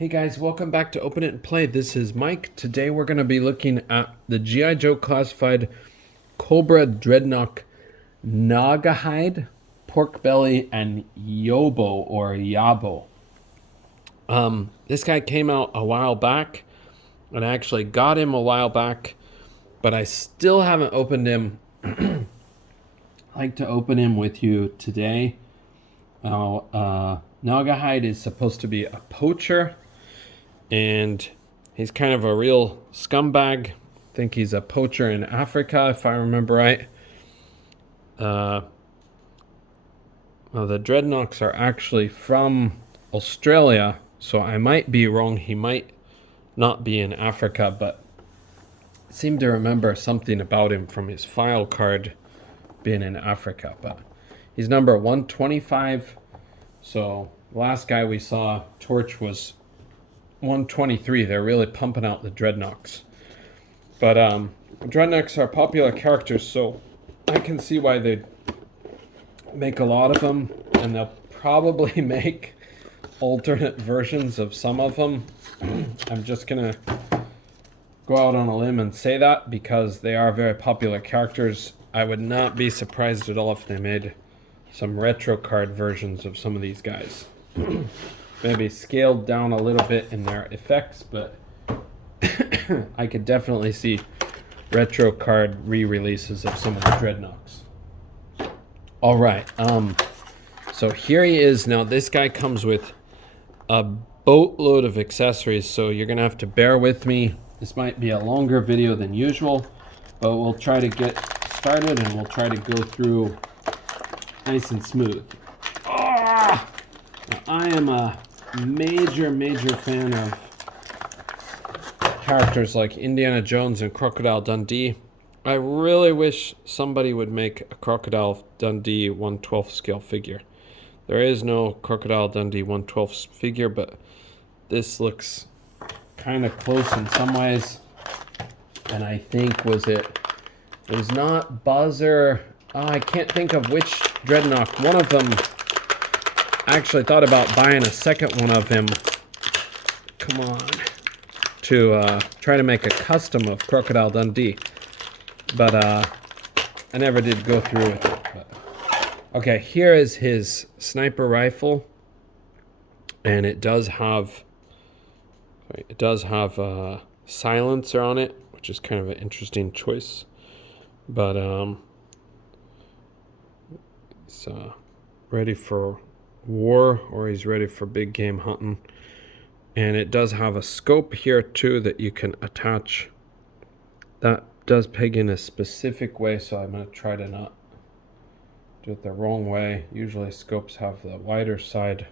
Hey guys, welcome back to Open It and Play. This is Mike. Today we're going to be looking at the G.I. Joe classified Cobra, Dreadnok, Gnawgahyde, Pork Belly, and Yobo or Yabo. This guy came out a while back, and I actually got him a while back, but I still haven't opened him. I'd like to open him with you today. Gnawgahyde is supposed to be a poacher, and he's kind of a real scumbag. I think he's a poacher in Africa, if I remember right. Well, the Dreadnoks are actually from Australia, so I might be wrong. He might not be in Africa, but I seem to remember something about him from his file card being in Africa. But he's number 125. So the last guy we saw, Torch, was 123. They're really pumping out the Dreadnoks. But Dreadnoks are popular characters, so I can see why they make a lot of them, and they'll probably make alternate versions of some of them. I'm just gonna go out on a limb and say that because they are very popular characters. I would not be surprised at all if they made some retro card versions of some of these guys. Maybe scaled down a little bit in their effects, but I could definitely see retro card re-releases of some of the Dreadnoks. All right, so here he is. Now this guy comes with a boatload of accessories, so you're gonna have to bear with me. This might be a longer video than usual, but we'll try to get started and we'll try to go through nice and smooth. Now, I am a major fan of characters like Indiana Jones and Crocodile Dundee. I really wish somebody would make a Crocodile Dundee 1/12 scale figure. There is no Crocodile Dundee 1/12 figure, but this looks kind of close in some ways. And I think it was not Buzzer. I can't think of which Dreadnok. One of them, I actually thought about buying a second one of him. Come on. To try to make a custom of Crocodile Dundee. But I never did go through with it. But. Okay, here is his sniper rifle. And it does have a silencer on it, which is kind of an interesting choice. But he's ready for war, or he's ready for big game hunting. And it does have a scope here too that you can attach. That does peg in a specific way, so I'm going to try to not do it the wrong way. Usually scopes have the wider side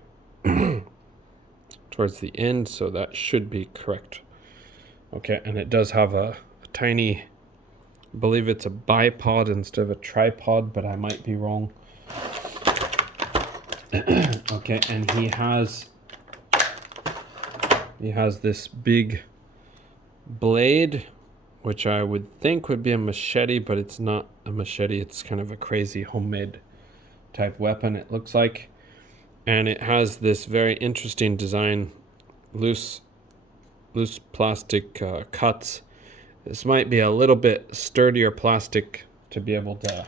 towards the end, so that should be correct. Okay, and it does have a tiny, I believe it's a bipod instead of a tripod, but I might be wrong. Okay, and he has this big blade, which I would think would be a machete, but it's not a machete. It's kind of a crazy homemade type weapon, it looks like. And it has this very interesting design, loose plastic cuts. This might be a little bit sturdier plastic to be able to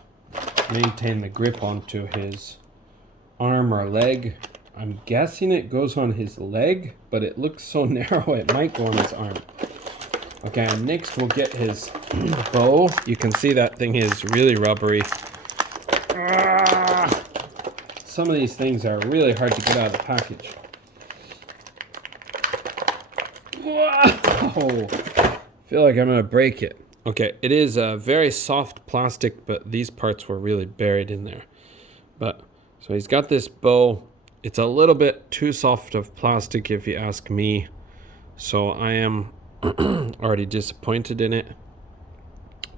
maintain the grip onto his arm or leg. I'm guessing it goes on his leg, but it looks so narrow it might go on his arm. Okay, and next we'll get his bow. You can see that thing is really rubbery. Some of these things are really hard to get out of the package. Whoa! I feel like I'm gonna break it. Okay, it is a very soft plastic, but these parts were really buried in there. But so he's got this bow. It's a little bit too soft of plastic if you ask me. So I am already disappointed in it.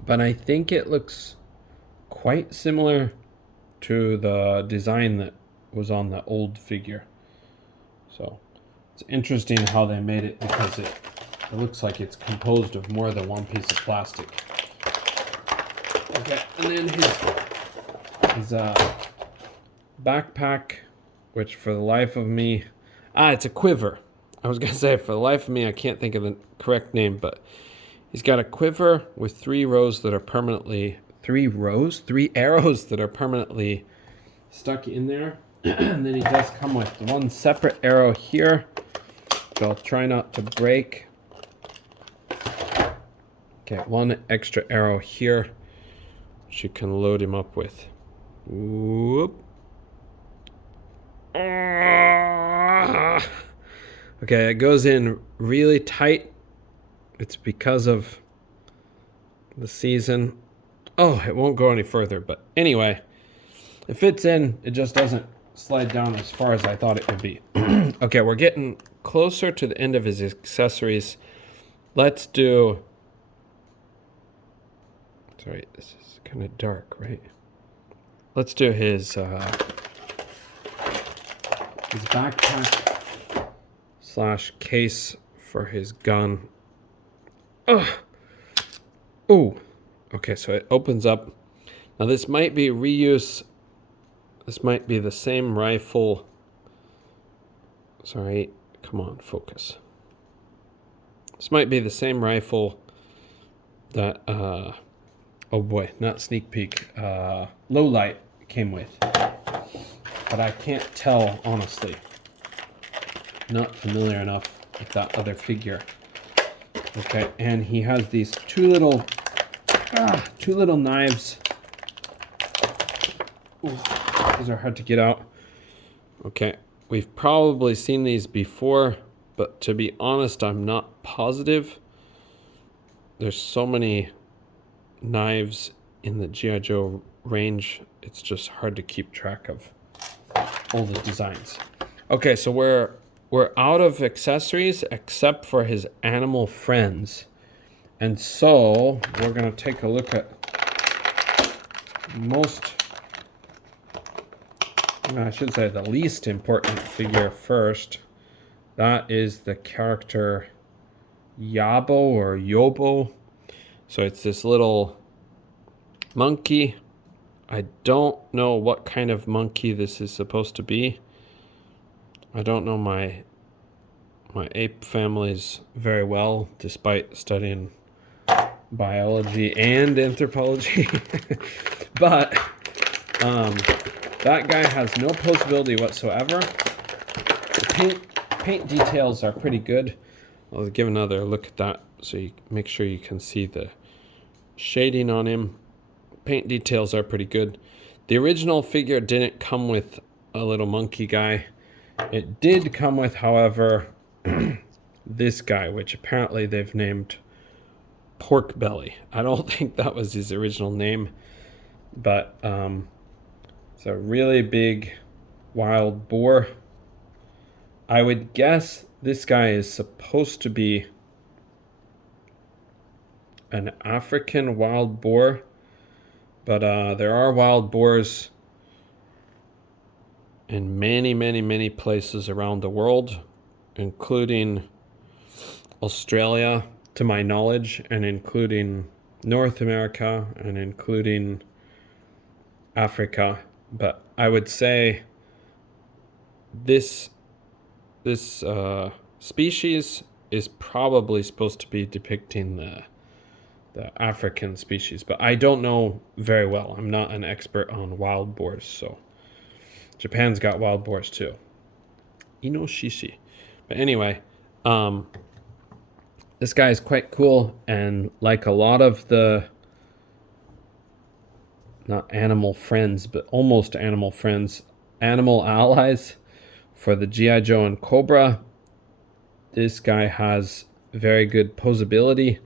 But I think it looks quite similar to the design that was on the old figure. So it's interesting how they made it, because it looks like it's composed of more than one piece of plastic. Okay, and then his backpack, which for the life of me, it's a quiver. I was going to say, for the life of me, I can't think of the correct name, but he's got a quiver with 3 rows that are permanently... 3 rows? 3 arrows that are permanently stuck in there. And then he does come with 1 separate arrow here, which I'll try not to break. Okay, 1 extra arrow here, which you can load him up with. Whoop. Okay, it goes in really tight. It's because of the season. Oh, it won't go any further, but anyway, it fits in. It just doesn't slide down as far as I thought it would be. Okay, we're getting closer to the end of his accessories. Let's do... Sorry, this is kind of dark, right? Let's do his backpack / case for his gun. Ugh. Ooh. Okay, so it opens up. Now this might be reuse. This might be the same rifle. Sorry, come on, focus. This might be the same rifle that, oh boy, not sneak peek, low light came with. But I can't tell, honestly. Not familiar enough with that other figure. Okay, and he has these two little knives. Ooh, these are hard to get out. Okay, we've probably seen these before, but to be honest, I'm not positive. There's so many knives in the G.I. Joe range, it's just hard to keep track of all the designs. Okay, so we're out of accessories except for his animal friends. And so we're going to take a look at I should say the least important figure first. That is the character Yabo or Yobo. So it's this little monkey. I don't know what kind of monkey this is supposed to be. I don't know my ape families very well, despite studying biology and anthropology. But that guy has no posability whatsoever. The paint details are pretty good. I'll give another look at that so you make sure you can see the shading on him. Paint details are pretty good. The original figure didn't come with a little monkey guy. It did come with, however, this guy, which apparently they've named Pork Belly. I don't think that was his original name, but it's a really big wild boar. I would guess this guy is supposed to be an African wild boar, but there are wild boars in many places around the world, including Australia, to my knowledge, and including North America, and including Africa. But I would say this species is probably supposed to be depicting the African species, but I don't know very well. I'm not an expert on wild boars, so Japan's got wild boars too. Inoshishi. But anyway, this guy is quite cool, and like a lot of the, not animal friends, but almost animal friends, animal allies for the G.I. Joe and Cobra, this guy has very good posability.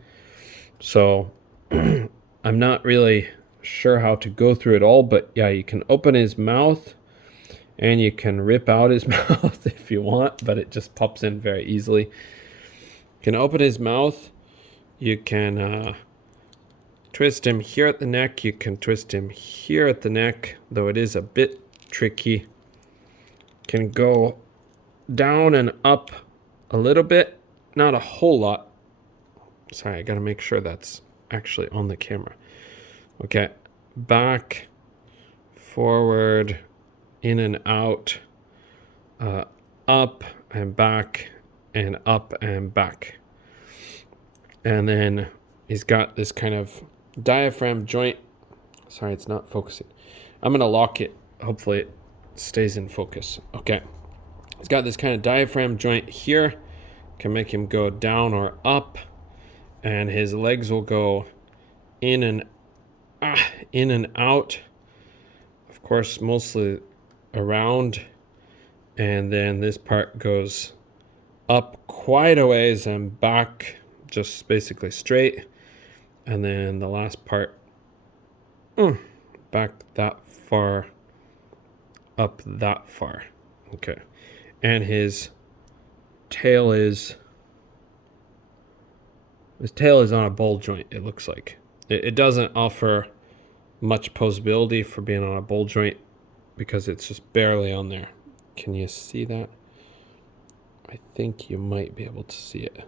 So I'm not really sure how to go through it all, but yeah, you can open his mouth and you can rip out his mouth if you want, but it just pops in very easily. You can open his mouth, you can twist him here at the neck, you can twist him here at the neck, though it is a bit tricky. Can go down and up a little bit, not a whole lot. Sorry, I gotta make sure that's actually on the camera. Okay, back, forward, in and out, up and back and up and back. And then he's got this kind of diaphragm joint. Sorry, it's not focusing. I'm going to lock it. Hopefully it stays in focus. Okay. He's got this kind of diaphragm joint here. Can make him go down or up. And his legs will go in and out. Of course, mostly around. And then this part goes up quite a ways and back, just basically straight. And then the last part, back that far, up that far. Okay. And his tail is on a ball joint, it looks like. It doesn't offer much posability for being on a ball joint because it's just barely on there. Can you see that? I think you might be able to see it.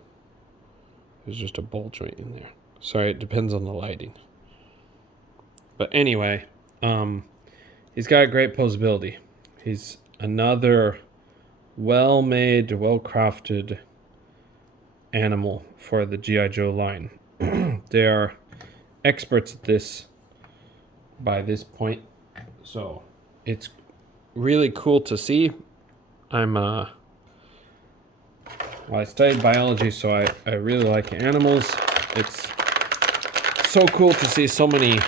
There's just a ball joint in there. Sorry, it depends on the lighting. But anyway, he's got great posability. He's another well-made, well-crafted animal for the G.I. Joe line. They are experts at this by this point. So it's really cool to see. I studied biology, so I really like animals. It's so cool to see so many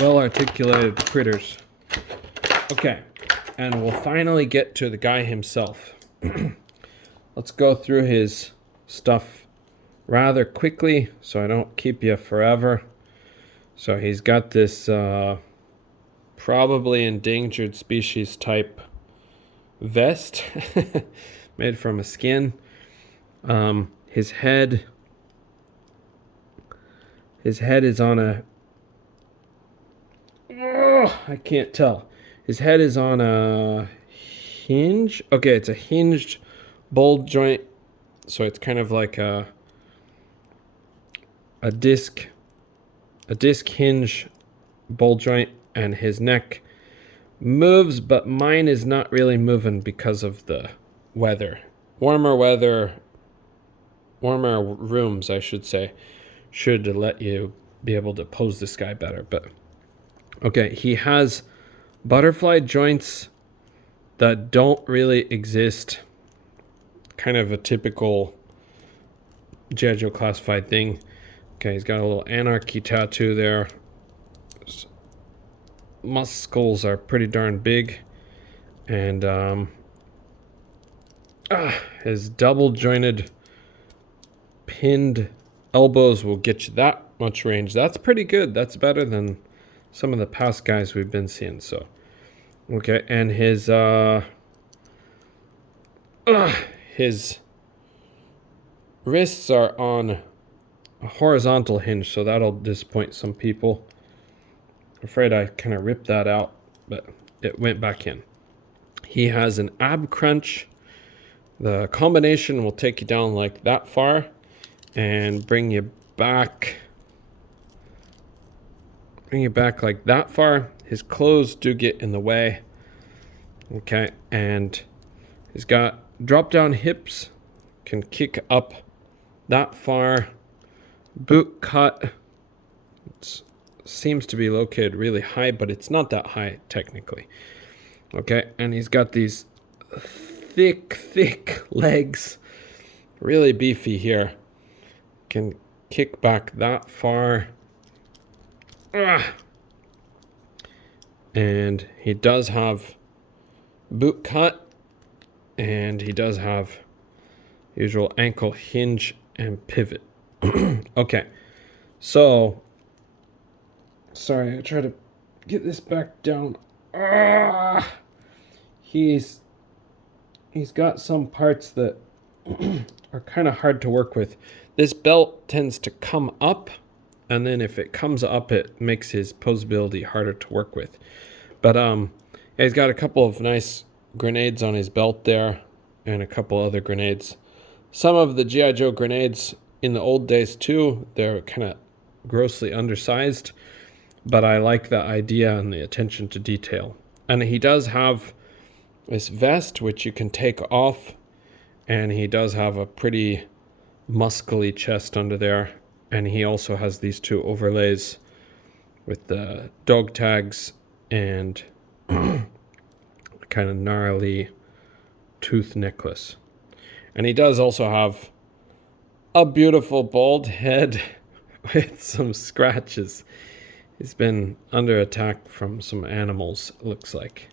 well-articulated critters. Okay, and we'll finally get to the guy himself. Let's go through his stuff rather quickly so I don't keep you forever. So he's got this probably endangered species type vest made from a skin. His head is on a I can't tell. His head is on a hinge. Okay, it's a hinged ball joint, so it's kind of like a disc hinge ball joint, and his neck moves, but mine is not really moving because of the weather. Warmer rooms, I should say, should let you be able to pose this guy better. But okay, he has butterfly joints that don't really exist. Kind of a typical G.I. Joe classified thing. Okay, he's got a little anarchy tattoo there. His muscles are pretty darn big. And his double jointed pinned elbows will get you that much range. That's pretty good. That's better than some of the past guys we've been seeing. So okay, and his wrists are on a horizontal hinge, so that'll disappoint some people. I'm afraid I kind of ripped that out, but it went back in. He has an ab crunch. The combination will take you down like that far and bring you back like that far. His clothes do get in the way. Okay, and he's got drop down hips, can kick up that far. Boot cut. It seems to be located really high, but it's not that high technically. Okay, and he's got these thick legs, really beefy here. Can kick back that far. And he does have boot cut, and he does have usual ankle hinge and pivot. Okay, so sorry, I try to get this back down. He's got some parts that are kind of hard to work with. This belt tends to come up, and then if it comes up, it makes his posability harder to work with. But yeah, he's got a couple of nice grenades on his belt there, and a couple other grenades. Some of the G.I. Joe grenades in the old days too, they're kind of grossly undersized, but I like the idea and the attention to detail. And he does have this vest which you can take off, And he does have a pretty muscly chest under there. And he also has these two overlays with the dog tags and kind of gnarly tooth necklace. And he does also have a beautiful bald head with some scratches. He's been under attack from some animals, it looks like.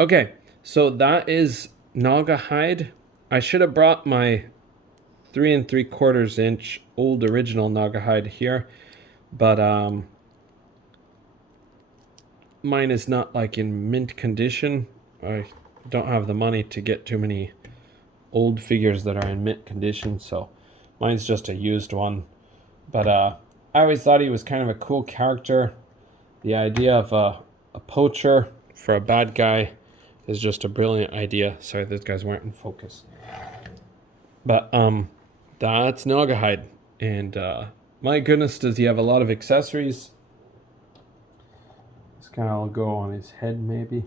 Okay, so that is Gnawgahyde. I should have brought my 3 3/4 inch old original Gnawgahyde here, but mine is not like in mint condition. I don't have the money to get too many old figures that are in mint condition, so mine's just a used one. But I always thought he was kind of a cool character. The idea of a poacher for a bad guy is just a brilliant idea. Sorry, those guys weren't in focus. But that's Gnawgahyde. And my goodness, does he have a lot of accessories. This kind of will go on his head maybe.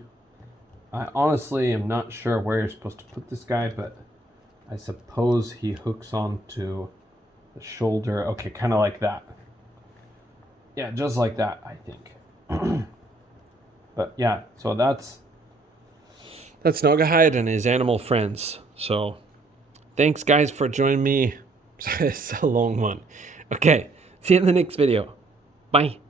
I honestly am not sure where you're supposed to put this guy, but I suppose he hooks onto the shoulder. Okay, kind of like that. Yeah, just like that, I think. But yeah, so that's Gnawgahyde and his animal friends. So thanks guys for joining me. It's a long one. Okay, see you in the next video. Bye.